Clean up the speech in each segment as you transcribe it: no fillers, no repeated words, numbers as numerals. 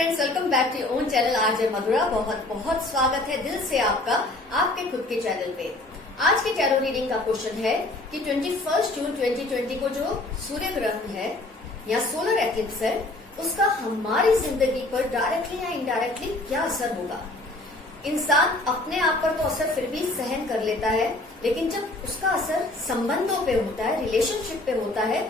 Friends, welcome back to own channel RJ Madhura. बहुत बहुत स्वागत है दिल से आपका आपके खुद के चैनल पे। आज के टैरो रीडिंग का क्वेश्चन है कि 21 जून 2020 को जो सूर्य ग्रहण है या सोलर एक्लिप्स है, उसका हमारी जिंदगी पर डायरेक्टली या इनडायरेक्टली क्या असर होगा। इंसान अपने आप पर तो असर फिर भी सहन कर लेता है, लेकिन जब उसका असर संबंधों पे होता है, रिलेशनशिप पे होता है,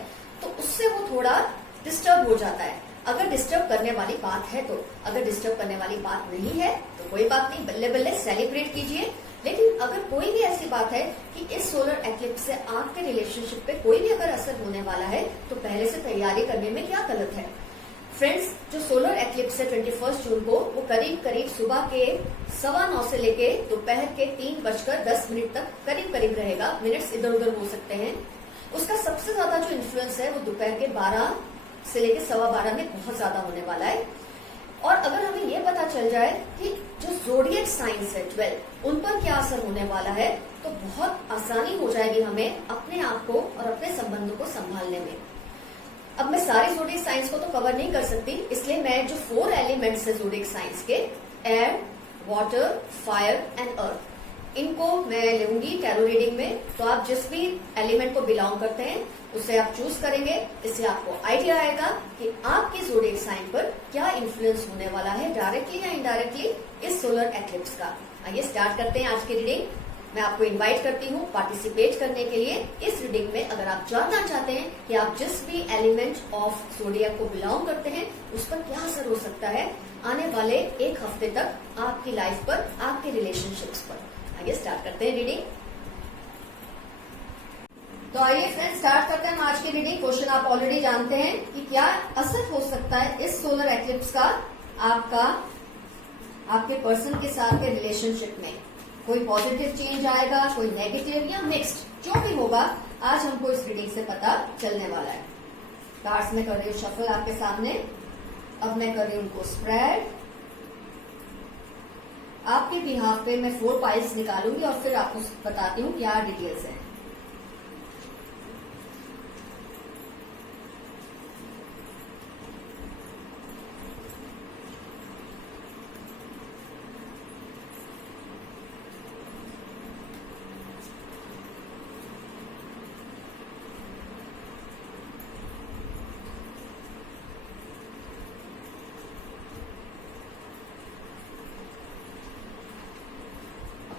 तो उससे वो थोड़ा डिस्टर्ब हो जाता है। अगर डिस्टर्ब करने वाली बात है तो, अगर डिस्टर्ब करने वाली बात नहीं है तो कोई बात नहीं, बल्ले बल्ले सेलिब्रेट कीजिए। लेकिन अगर कोई भी ऐसी बात है कि इस सोलर एक्लिप्स से आपके रिलेशनशिप पे कोई भी अगर असर होने वाला है, तो पहले से तैयारी करने में क्या गलत है। फ्रेंड्स, जो सोलर एक्लिप्स है 21 जून को, वो करीब करीब सुबह के 9:15 से लेके दोपहर के 3:10 तक करीब करीब रहेगा। मिनट्स इधर उधर हो सकते हैं। उसका सबसे ज्यादा जो इन्फ्लुएंस है वो दोपहर के 12 से लेके 12:15 में बहुत ज्यादा होने वाला है। और अगर हमें ये पता चल जाए कि जो ज़ोडिएक साइंस है 12, उन पर क्या असर होने वाला है, तो बहुत आसानी हो जाएगी हमें अपने आप को और अपने संबंधों को संभालने में। अब मैं सारे ज़ोडिएक साइंस को तो कवर नहीं कर सकती, इसलिए मैं जो 4 एलिमेंट्स है ज़ोडिएक साइंस के, air, water, fire and earth, इनको मैं लूंगी टैरो रीडिंग में। तो आप जिस भी एलिमेंट को बिलोंग करते हैं उसे आप चूज करेंगे। इससे आपको आइडिया आएगा कि आपके ज़ोडिएक साइन पर क्या इन्फ्लुएंस होने वाला है, डायरेक्टली या इनडायरेक्टली, इस सोलर एक्लिप्स का। आइए स्टार्ट करते हैं आज की रीडिंग। मैं आपको इनवाइट करती हूँ पार्टिसिपेट करने के लिए इस रीडिंग में। अगर आप जानना चाहते हैं कि आप जिस भी एलिमेंट ऑफ ज़ोडिएक को बिलोंग करते हैं उस पर क्या असर हो सकता है आने वाले एक हफ्ते तक आपकी लाइफ पर, आपके रिलेशनशिप्स पर। आइए स्टार्ट करते हैं रीडिंग। तो आइए फ्रेंड्स स्टार्ट करते हैं आज की रीडिंग। क्वेश्चन आप ऑलरेडी जानते हैं कि क्या असर हो सकता है इस सोलर एक्लिप्स का आपके पर्सन के साथ के रिलेशनशिप में। कोई पॉजिटिव चेंज आएगा, कोई नेगेटिव या मिक्स्ड, जो भी होगा आज हमको इस रीडिंग से पता चलने वाला है। कार्ड्स में कर रही हूँ शफल आपके सामने। अब मैं कर रही हूँ उनको स्प्रेड। आपके बिहाफ पे मैं 4 पाइल्स निकालूंगी और फिर आपको बताती हूँ क्या डिटेल्स है।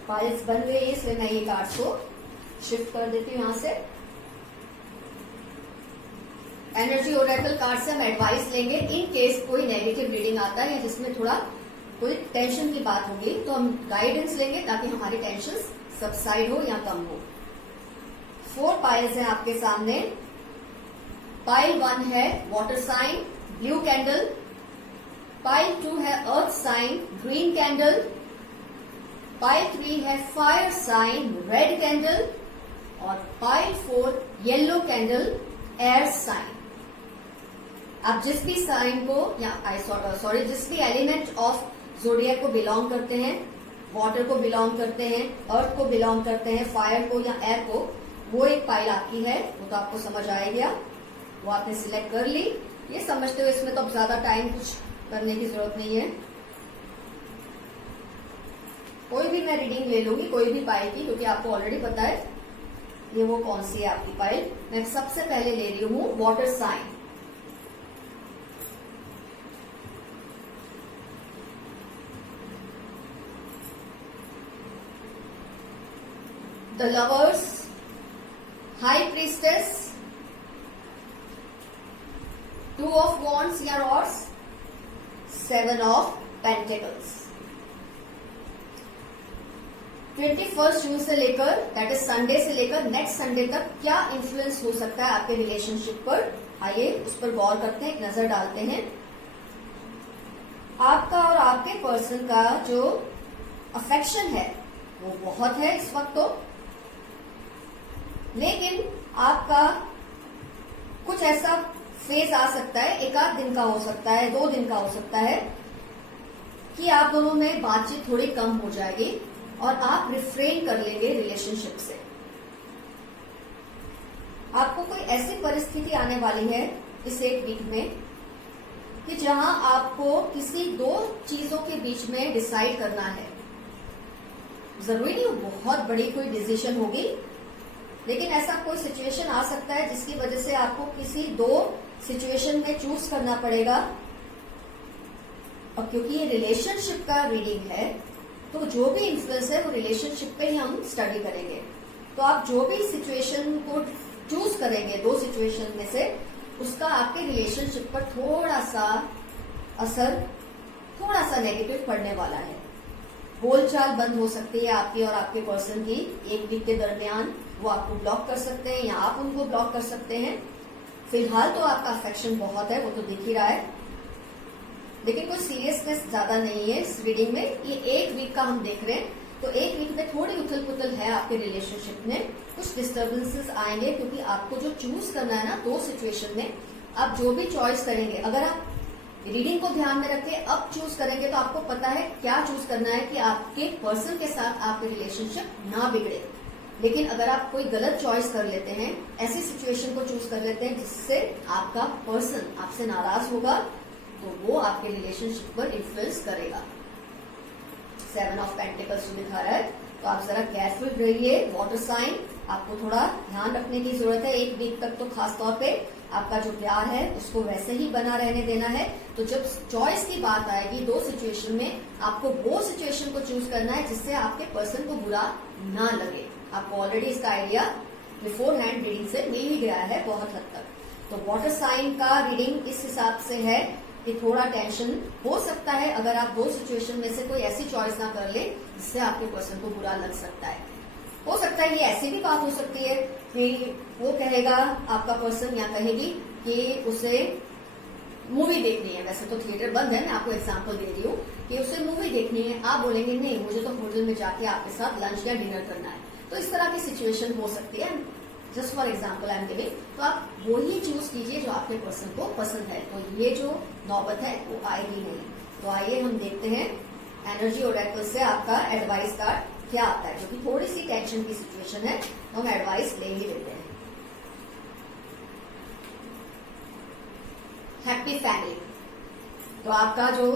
पाइल्स बन गई, इसलिए मैं ये कार्ड्स को शिफ्ट कर देती हूँ यहाँ से। एनर्जी ओरेकल कार्ड से हम एडवाइस लेंगे इन केस कोई नेगेटिव रीडिंग आता है या जिसमें थोड़ा कोई टेंशन की बात होगी, तो हम गाइडेंस लेंगे ताकि हमारी टेंशन सबसाइड हो या कम हो। 4 पाइल्स हैं आपके सामने। पाइल 1 है water sign, blue candle. Pile 2 है earth sign, green candle. Pile 3 है फायर साइन, रेड कैंडल। और pile 4 yellow candle, air sign. आप जिस भी साइन को या जिस भी एलिमेंट ऑफ ज़ोडिएक को बिलोंग करते हैं, वाटर को बिलोंग करते हैं, अर्थ को बिलोंग करते हैं, फायर को या एयर को, वो एक पाइल आपकी है। वो तो आपको समझ आ गया, वो आपने सिलेक्ट कर ली। ये समझते हुए इसमें तो अब ज्यादा टाइम कुछ करने की जरूरत नहीं है। कोई भी मैं रीडिंग ले लूंगी, कोई भी पाइल की, क्योंकि आपको ऑलरेडी पता है ये वो कौन सी है आपकी पाइल। मैं सबसे पहले ले रही हूं water sign. The lovers, high priestess, 2 of wands या रॉड्स, 7 ऑफ पेंटिकल्स। 21 जून से लेकर, दैट इज संडे से लेकर नेक्स्ट संडे तक क्या इन्फ्लुएंस हो सकता है आपके रिलेशनशिप पर। आइए उस पर गौर करते हैं, एक नजर डालते हैं। आपका और आपके पर्सन का जो अफेक्शन है वो बहुत है इस वक्त तो, लेकिन आपका कुछ ऐसा फेज आ सकता है, 1 दिन का हो सकता है, 2 दिन का हो सकता है, कि आप दोनों में बातचीत थोड़ी कम हो जाएगी और आप रिफ्रेन कर लेंगे रिलेशनशिप से। आपको कोई ऐसी परिस्थिति आने वाली है इस 1 वीक में कि जहां आपको किसी दो चीजों के बीच में डिसाइड करना है। जरूरी नहीं बहुत बड़ी कोई डिसीजन होगी, लेकिन ऐसा कोई सिचुएशन आ सकता है जिसकी वजह से आपको किसी दो सिचुएशन में चूज करना पड़ेगा। और क्योंकि ये रिलेशनशिप का रीडिंग है, तो जो भी इन्फ्लुएंस है वो रिलेशनशिप पे ही हम स्टडी करेंगे। तो आप जो भी सिचुएशन को चूज करेंगे दो सिचुएशन में से, उसका आपके रिलेशनशिप पर थोड़ा सा असर, थोड़ा सा नेगेटिव पड़ने वाला है। बोलचाल बंद हो सकती है आपकी और आपके पर्सन की एक वीक के दरमियान। वो आपको ब्लॉक कर सकते हैं या आप उनको ब्लॉक कर सकते हैं। फिलहाल तो आपका अफेक्शन बहुत है, वो तो दिख ही रहा है, लेकिन कोई सीरियसनेस ज्यादा नहीं है इस रीडिंग में। ये एक वीक का हम देख रहे हैं, तो एक वीक में थोड़ी उथल पुथल है आपके रिलेशनशिप में, कुछ डिस्टर्बेंसेस आएंगे, क्योंकि आपको जो चूज करना है ना दो सिचुएशन में, आप जो भी चॉइस करेंगे, अगर आप रीडिंग को ध्यान में रख के अब चूज करेंगे तो आपको पता है क्या चूज करना है कि आपके पर्सन के साथ आपके रिलेशनशिप ना बिगड़े। लेकिन अगर आप कोई गलत चॉइस कर लेते हैं, ऐसी सिचुएशन को चूज कर लेते हैं जिससे आपका पर्सन आपसे नाराज होगा, तो वो आपके रिलेशनशिप पर इन्फ्लुएंस करेगा। 7 ऑफ पेंटिकल्स दिखा रहा है, तो आप जरा केयरफुल रहिए। वाटर साइन, आपको थोड़ा ध्यान रखने की जरूरत है एक वीक तक। तो खास तौर पे आपका जो प्यार है उसको वैसे ही बना रहने देना है। तो जब चॉइस की बात आएगी दो सिचुएशन में, आपको वो सिचुएशन को चूज करना है जिससे आपके पर्सन को बुरा ना लगे। आपको ऑलरेडी इसका आइडिया बिफोर हैंड रीडिंग से मिल ही गया है बहुत हद तक। तो वाटर साइन का रीडिंग इस हिसाब से है कि थोड़ा टेंशन हो सकता है अगर आप दो सिचुएशन में से कोई ऐसी चॉइस ना कर ले जिससे आपके पर्सन को बुरा लग सकता है। हो सकता है ये ऐसी भी बात हो सकती है कि वो कहेगा, आपका पर्सन या कहेगी कि उसे मूवी देखनी है। वैसे तो थिएटर बंद है, मैं आपको एग्जांपल दे रही हूँ कि उसे मूवी देखनी है। आप बोलेंगे नहीं, मुझे तो होटल में जाके आपके साथ लंच या डिनर करना है। तो इस तरह की सिचुएशन हो सकती है, just for example I am giving. तो आप वही चूज कीजिए जो आपके पर्सन को पसंद है। तो ये जो नौबत है वो आएगी नहीं। तो आइए हम देखते हैं एनर्जी ओरेकल से आपका एडवाइस कार्ड क्या आता है, जो कि थोड़ी सी टेंशन की सिचुएशन है, तो हम एडवाइस ले ही लेते हैं। हैप्पी फैमिली, तो आपका जो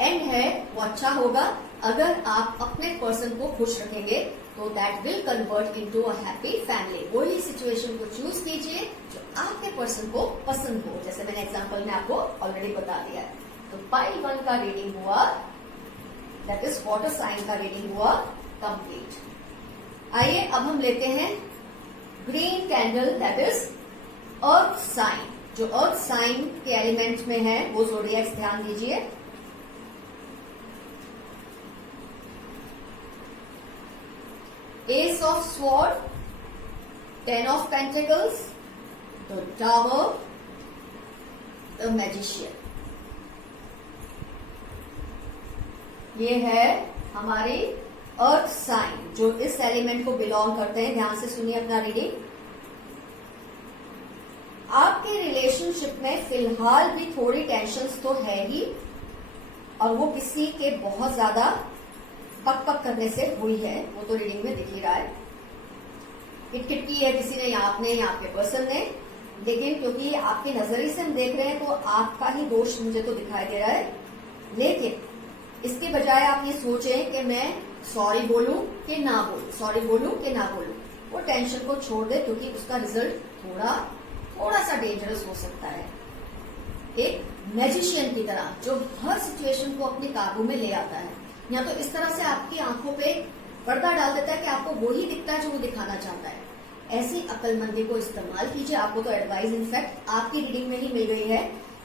एंड है वो अच्छा होगा। अगर आप अपने पर्सन को खुश रखेंगे तो that will convert into a happy family. वही सिचुएशन को चूज कीजिए जो आपके पर्सन को पसंद हो, जैसे मैंने एग्जांपल में आपको ऑलरेडी बता दिया है। तो पाइल 1 का रीडिंग हुआ, दैट इज वाटर साइन का रीडिंग हुआ कंप्लीट। आइए अब हम लेते हैं green candle, that is earth sign. जो अर्थ साइन के एलिमेंट में है वो ज़ोडिएक्स, ध्यान दीजिए। S of sword, 10 of pentacles, the tower, the magician. ये है हमारी अर्थ साइन जो इस एलिमेंट को बिलोंग करते हैं। ध्यान से सुनिए अपना रीडिंग। आपके रिलेशनशिप में फिलहाल भी थोड़ी टेंशन्स तो है ही, और वो किसी के बहुत ज्यादा पक पक करने से हुई है, वो तो रीडिंग में दिख ही रहा है। किटकिट की है किसी ने, या आपने या आपके पर्सन ने, लेकिन क्योंकि आपकी नजरिए से हम देख रहे हैं तो आपका ही दोष मुझे तो दिखाई दे रहा है। लेकिन इसके बजाय आप ये सोचें कि मैं सॉरी बोलूं कि ना बोलूं, सॉरी बोलूं कि ना बोलूं। वो टेंशन को छोड़ दे, क्योंकि उसका रिजल्ट थोड़ा सा डेंजरस हो सकता है। एक मैजिशियन की तरह जो हर सिचुएशन को अपने काबू में ले आता है, या तो इस तरह से आपकी आंखों पे पर्दा डाल देता है कि आपको वही दिखता है जो वो दिखाना चाहता है। ऐसी अक्लमंदी को इस्तेमाल कीजिए। आपको तो एडवाइस इनफैक्ट आपकी रीडिंग में ही मिल गई है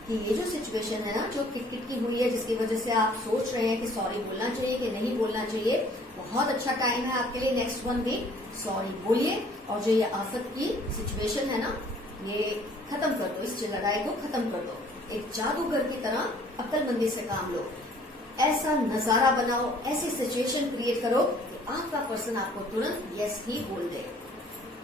कि ये जो सिचुएशन है ना, जो किटकिट की हुई है, जिसकी वजह से आप सोच रहे हैं कि सॉरी बोलना चाहिए कि नहीं बोलना चाहिए, बहुत अच्छा टाइम है आपके लिए। नेक्स्ट 1 वीक सॉरी बोलिए, और जो ये आफत की सिचुएशन है ना, ये खत्म कर दो, इस लड़ाई को खत्म कर दो। एक जादूगर की तरह अक्लमंदी से काम लो। ऐसा नजारा बनाओ, ऐसी सिचुएशन क्रिएट करो कि आपका पर्सन आपको तुरंत यस ही बोल दे।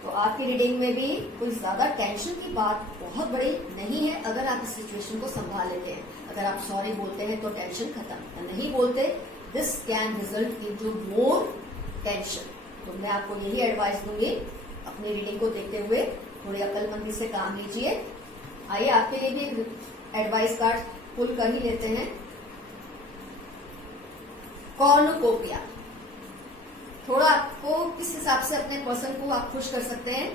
तो आपकी रीडिंग में भी कोई ज्यादा टेंशन की बात बहुत बड़ी नहीं है अगर आप इस सिचुएशन को संभाल लेते हैं। अगर आप सॉरी बोलते हैं तो टेंशन खत्म, नहीं बोलते this can result into more tension. तो मैं आपको यही एडवाइस दूंगी, अपनी रीडिंग को देखते हुए थोड़ी अक्लमंदी से काम लीजिए। आइए आपके लिए भी एडवाइस कार्ड पुल कर ही लेते हैं। कॉर्नुकोपिया, थोड़ा आपको किस हिसाब से अपने पर्सन को आप खुश कर सकते हैं।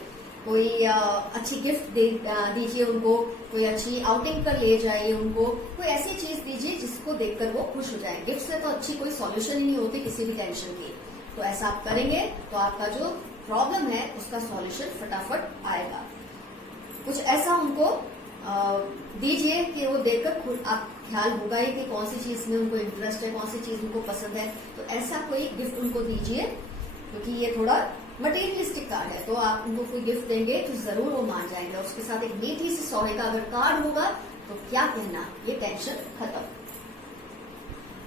कोई अच्छी गिफ्ट दीजिए उनको, कोई अच्छी आउटिंग पर ले जाइए उनको, कोई ऐसी चीज दीजिए जिसको देखकर वो खुश हो जाए। गिफ्ट से तो अच्छी कोई सॉल्यूशन ही नहीं होती किसी भी टेंशन की। तो ऐसा आप करेंगे तो आपका जो प्रॉब्लम है उसका सॉल्यूशन फटाफट आएगा। कुछ ऐसा उनको दीजिए कि वो देखकर खुद आप ख्याल होगा ही कि कौन सी चीज में उनको इंटरेस्ट है, कौन सी चीज उनको पसंद है। तो ऐसा कोई गिफ्ट उनको दीजिए, क्योंकि ये थोड़ा मटेरियलिस्टिक कार्ड है। तो आप उनको कोई गिफ्ट देंगे तो जरूर वो मान जाएंगे। उसके साथ एक मीठी सी सॉरी का अगर कार्ड होगा तो क्या कहना, ये टेंशन खत्म।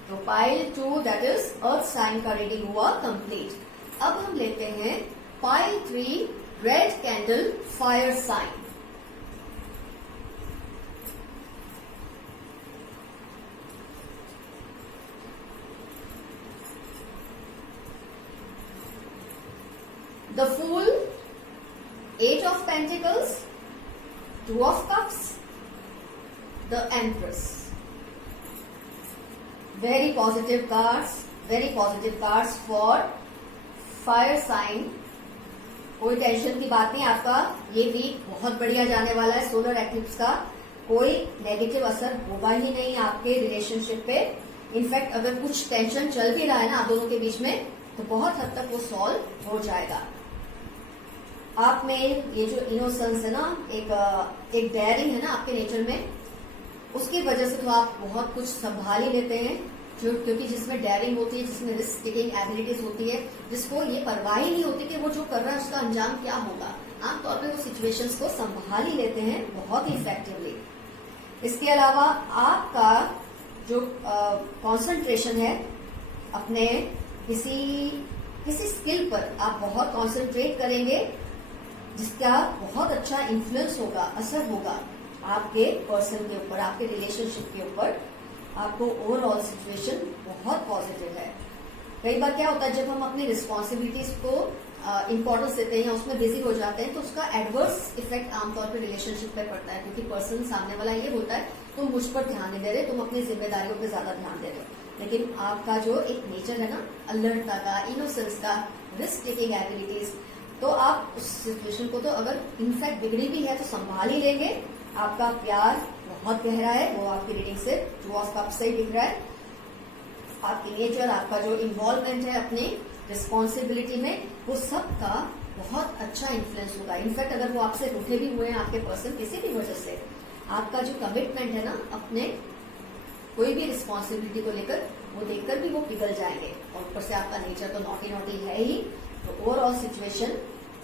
तो pile 2 that is earth sign का रीडिंग हुआ कंप्लीट। अब हम लेते हैं pile 3 red candle fire sign. The Fool, 8 of Pentacles, 2 of Cups, the Empress. Very positive cards for fire sign. कोई टेंशन की बात नहीं, आपका ये वीक बहुत बढ़िया जाने वाला है। सोलर एक्लिप्स का कोई नेगेटिव असर होगा ही नहीं आपके रिलेशनशिप पे। इनफैक्ट अगर कुछ टेंशन चल भी रहा है ना आप दोनों के बीच में, तो बहुत हद तक वो सॉल्व हो जाएगा। आप में ये जो इनोसेंस है ना, एक डेयरिंग है ना आपके नेचर में, उसकी वजह से तो आप बहुत कुछ संभाल ही लेते हैं। क्योंकि जिसमें डेयरिंग होती है, जिसमें रिस्क टेकिंग एबिलिटीज होती है, जिसको ये परवाह ही नहीं होती कि वो जो कर रहा है उसका अंजाम क्या होगा, आमतौर पे वो सिचुएशंस को संभाल ही लेते हैं बहुत ही इफेक्टिवली। इसके अलावा आपका जो कंसंट्रेशन है अपने किसी स्किल पर आप बहुत कंसंट्रेट करेंगे, जिसका बहुत अच्छा इन्फ्लुएंस होगा, असर होगा आपके पर्सन के ऊपर, आपके रिलेशनशिप के ऊपर। आपको ओवरऑल सिचुएशन बहुत पॉजिटिव है। कई बार क्या होता है, जब हम अपनी रिस्पॉन्सिबिलिटीज को इम्पोर्टेंस देते हैं या उसमें बिजी हो जाते हैं, तो उसका एडवर्स इफेक्ट आमतौर पर रिलेशनशिप पे पड़ता है। क्योंकि पर्सन सामने वाला ये बोलता है तुम मुझ पर ध्यान नहीं दे रहे, तुम अपनी जिम्मेदारियों पर ज्यादा ध्यान दे रहे हो। लेकिन आपका जो एक नेचर है ना, अलर्टता का, इनोसेंस का, रिस्क टेकिंग एबिलिटीज, तो आप उस सिचुएशन को तो अगर इनफैक्ट बिगड़ी भी है तो संभाल ही लेंगे। आपका प्यार बहुत गहरा है, वो आपकी रीडिंग से 2 ऑफ कप्स से ही दिख रहा है। आपकी नेचर, आपका जो इन्वॉल्वमेंट है अपनी रिस्पॉन्सिबिलिटी में, वो सबका बहुत अच्छा इन्फ्लुएंस होगा। इनफैक्ट अगर वो आपसे रूठे भी हुए हैं आपके पर्सन किसी भी वजह से, आपका जो कमिटमेंट है ना अपने कोई भी रिस्पॉन्सिबिलिटी को लेकर, वो देखकर भी वो पिघल जाएंगे। और ऊपर से आपका नेचर तो नॉटी नॉटी है ही। तो ओवरऑल सिचुएशन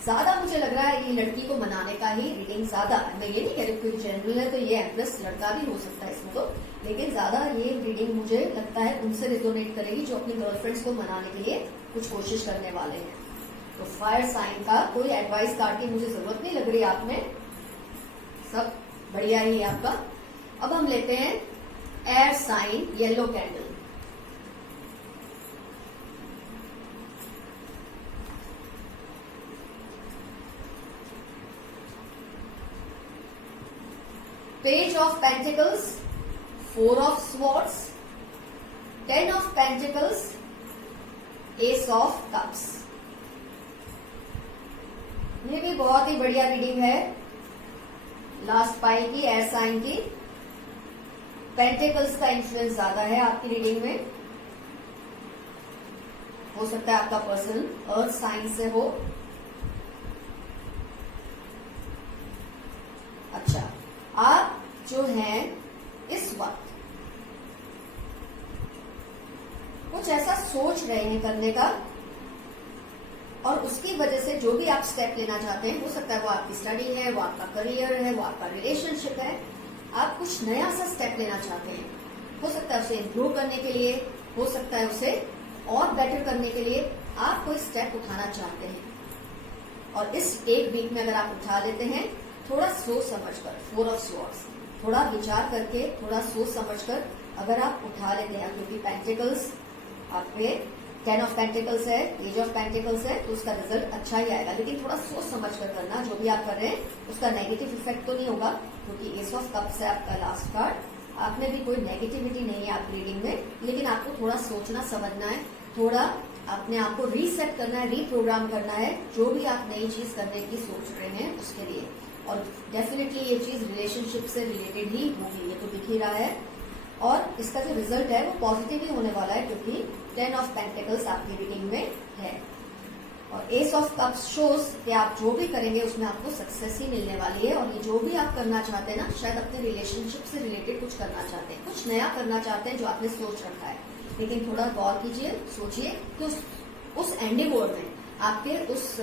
ज्यादा मुझे लग रहा है ये लड़की को मनाने का ही रीडिंग ज्यादा। मैं ये नहीं कह रही कोई जनरल है तो ये एम्प्रेस लड़का भी हो सकता है इसमें तो, लेकिन ज्यादा ये रीडिंग मुझे लगता है उनसे रिजोनेट करेगी जो अपनी गर्लफ्रेंड्स को मनाने के लिए कुछ कोशिश करने वाले हैं। तो फायर साइन का कोई एडवाइस कार्ड की मुझे जरूरत नहीं लग रही आप में, सब बढ़िया ही है आपका। अब हम लेते हैं air sign yellow candle. Page of Pentacles, 4 of Swords, 10 of Pentacles, Ace of Cups। ये भी बहुत ही बढ़िया रीडिंग है लास्ट पाइल की, एयर साइन की। पेंटिकल्स का इन्फ्लुएंस ज्यादा है आपकी रीडिंग में। हो सकता है आपका पर्सन अर्थ साइन से हो। अच्छा, आप जो हैं इस वक्त कुछ ऐसा सोच रहे हैं करने का, और उसकी वजह से जो भी आप स्टेप लेना चाहते हैं, हो सकता है वो आपकी स्टडी है, वो आपका करियर है, वो आपका रिलेशनशिप है, आप कुछ नया सा स्टेप लेना चाहते हैं। हो सकता है उसे इम्प्रूव करने के लिए, हो सकता है उसे और बेटर करने के लिए आप कोई स्टेप उठाना चाहते हैं। और इस एक वीक में अगर आप उठा लेते हैं, थोड़ा सोच समझकर, 4 ऑफ स्वॉर्ड्स, थोड़ा विचार करके, थोड़ा सोच समझकर अगर आप उठा लेते हैं, क्योंकि पेंटिकल्स आपके 10 ऑफ पेंटिकल्स है, एज ऑफ पेंटिकल्स है, तो उसका रिजल्ट अच्छा ही आएगा। लेकिन थोड़ा सोच समझ कर करना, जो भी आप कर रहे हैं उसका नेगेटिव इफेक्ट तो नहीं होगा, क्योंकि एस ऑफ कप्स है आपका लास्ट कार्ड। आप में भी कोई नेगेटिविटी नहीं है आप रीडिंग में, लेकिन आपको थोड़ा सोचना समझना है, थोड़ा अपने आप को रीसेट करना है, रीप्रोग्राम करना है, जो भी आप नई चीज करने की सोच रहे हैं उसके लिए। और डेफिनेटली ये चीज रिलेशनशिप से रिलेटेड ही होगी, ये तो दिख ही रहा है। और इसका जो रिजल्ट है वो पॉजिटिव ही होने वाला है, क्योंकि 10 ऑफ पेंटिकल्स आपकी रीडिंग में है। और एस ऑफ कप्स शोज कि आप जो भी करेंगे उसमें आपको सक्सेस ही मिलने वाली है। और ये जो भी आप करना चाहते हैं ना, शायद अपने रिलेशनशिप से रिलेटेड कुछ करना चाहते हैं, कुछ नया करना चाहते हैं जो आपने सोच रखा है, लेकिन थोड़ा गौर कीजिए, सोचिए कि उस एंडिवोर में, आपके उस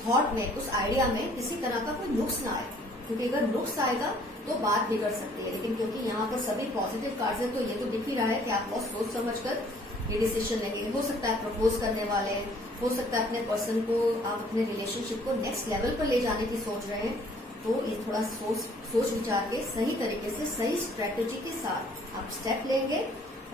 थॉट में, उस आइडिया में किसी तरह का कोई नुक्स ना आए, क्योंकि अगर नुक्स आएगा तो बात बिगड़ सकती है। लेकिन क्योंकि यहाँ पर सभी पॉजिटिव कार्ड्स है, तो ये तो दिख ही रहा है कि आप बहुत सोच समझकर ये डिसीजन लेंगे। हो सकता है प्रपोज करने वाले, हो सकता है अपने पर्सन को, आप अपने रिलेशनशिप को नेक्स्ट लेवल पर ले जाने की सोच रहे हैं, तो ये थोड़ा सोच विचार के सही तरीके से, सही स्ट्रेटेजी के साथ आप स्टेप लेंगे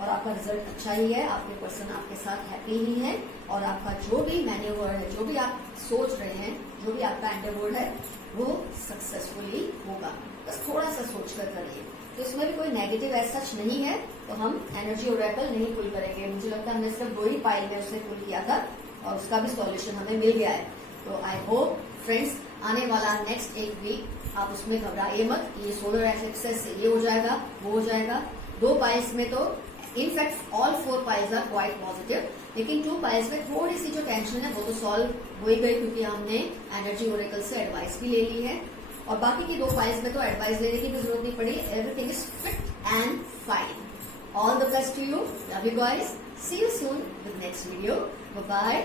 और आपका रिजल्ट अच्छा ही है। आपके पर्सन आपके साथ हैप्पी ही है और आपका जो भी मैन्यूवर है, जो भी आप सोच रहे हैं, जो भी आपका एंडेवर है, वो सक्सेसफुली होगा। बस थोड़ा सा सोच कर करिए। तो इसमें भी कोई नेगेटिव ऐसा सच नहीं है, तो हम एनर्जी ओरेकल नहीं पुल करेंगे। मुझे लगता है हमने सिर्फ 2 ही पाइल में उससे पुल किया था और उसका भी सॉल्यूशन हमें मिल गया है। तो आई होप फ्रेंड्स, आने वाला नेक्स्ट 1 वीक आप उसमें घबराइए मत, ये सोलर एक्सेस से ये हो जाएगा, वो हो जाएगा। 2 पाइल्स में तो in fact all 4 piles are quite positive, लेकिन 2 पाइल्स में थोड़ी सी जो टेंशन है वो तो सॉल्व हो ही गई, क्योंकि हमने एनर्जी ओरेकल से एडवाइस भी ले ली है। और बाकी की 2 फाइल्स में तो एडवाइस लेने की भी जरूरत नहीं पड़ी। Everything is fit and fine. All the best to you, love you guys, see you soon with next video, bye bye.